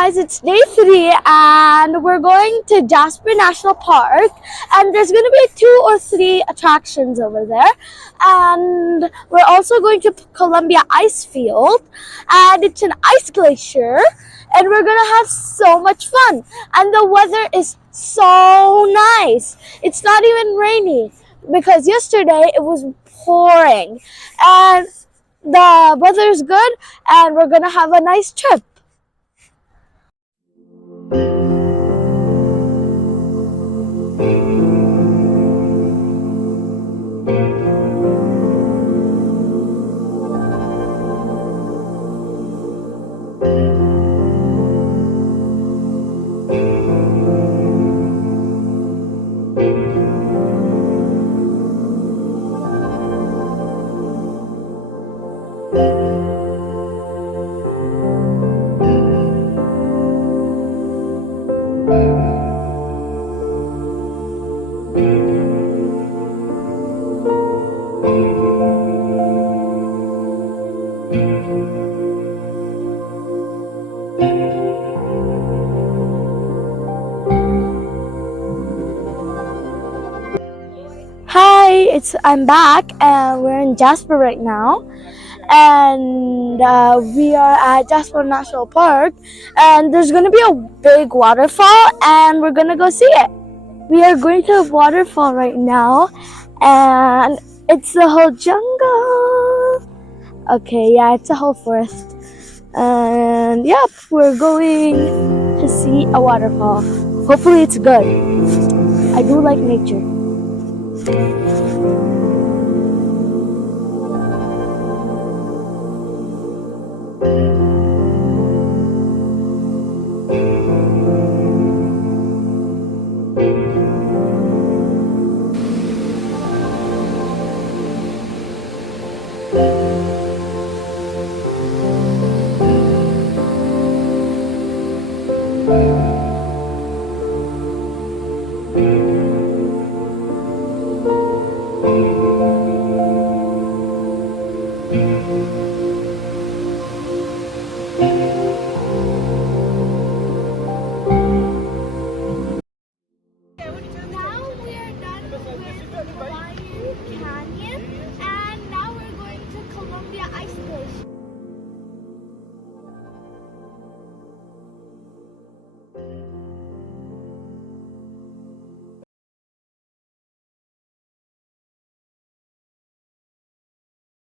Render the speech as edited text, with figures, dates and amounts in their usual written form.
guys, it's day 3 and we're going to Jasper National Park, and there's going to be 2 or 3 attractions over there, and we're also going to Columbia Ice Field, and it's an ice glacier, and we're going to have so much fun, and the weather is so nice. It's not even rainy because yesterday it was pouring, and the weather is good and we're going to have a nice trip. Hi, I'm back and we're in Jasper right now, and we are at Jasper National Park, and there's gonna be a big waterfall and we're gonna go see it. We are going to a waterfall right now and it's the whole jungle. Okay, yeah, it's a whole forest, and yep, we're going to see a waterfall. Hopefully it's good. I do like nature. Now we are done with Maligne Canyon, and now we're going to Columbia Ice Glacier.